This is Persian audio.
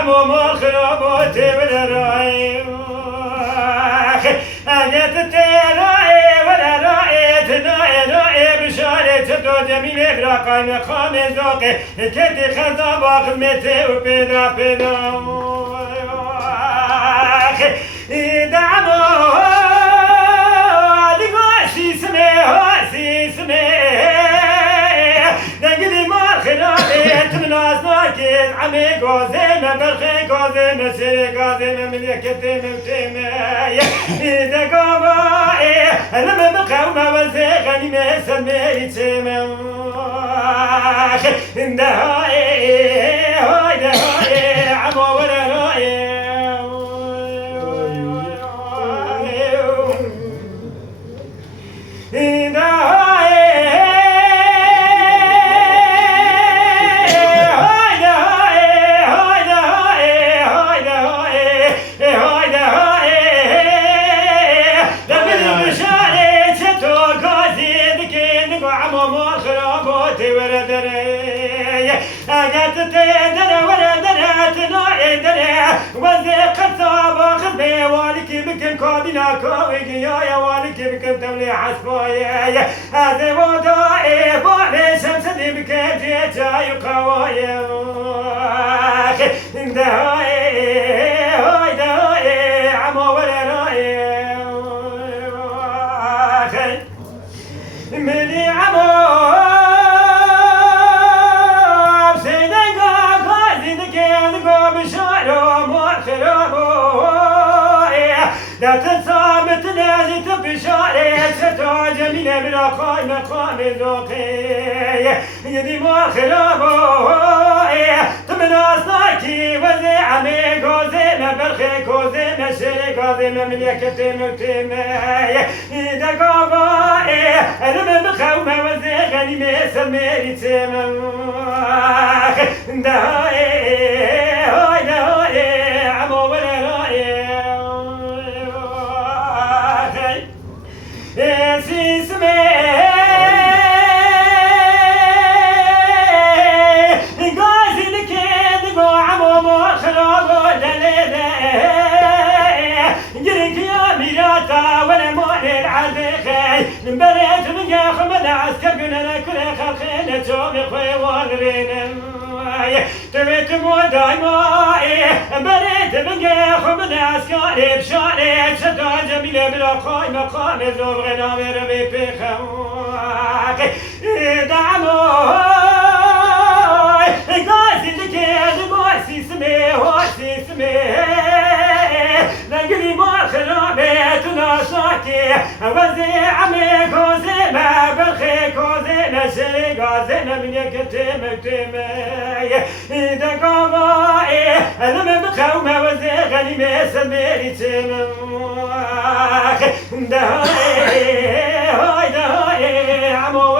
عمو ما خرابات ولا راي أجت تراي ولا راي تراي بشارة تدو جميل براقي مقام زوقي كنت خزا باخذ متي وبينا بينا دعمو دقاسي سمي نقدي ما خرابيت من أصناكين عمي قوزينا برخي قوزينا سيري قوزينا من يكتي ممتيمي إذا قومي لما بقوما وزيغني مسمي تيمي دهائي عمو ولا رأي بكم كابينا كويجي يا والك بكم تملي حسبايا هذا وضعي بعد شمس دي بكم جيتا يقوايا دهاي عمو ولا راي مني عمو سيدنا قاعدين كانوا بشارو مؤخرو لا تنسى متنازل بشاري ستو جميلة من أخاي مقام ذوقي يدي ما خرابو تمن أصناكي وزي عمي قوزينا برخي قوزينا شري قوزينا من يكتي مكتيمي إذا قوباي أنا بخومة وزي غني مسميري تيمم دهاي عمو ولا رأي بريت من ياخذ عسكر قلنا كل خلقنا تومي خوي وغرين تبيت موداي ماي بريت من ياخذ عسكر بشاري شدا جميله بلا قاي مقام زوغنا مربي بخواك دعمو قاسي لكي قاسي سمي نقري ما خرابيت ناشاكي وزي عمي كوزي ما برخي كوزي نشري قازينا من يكتم إذا قومي أنا بخومة وزي غني مسميري تمم دهاي عمو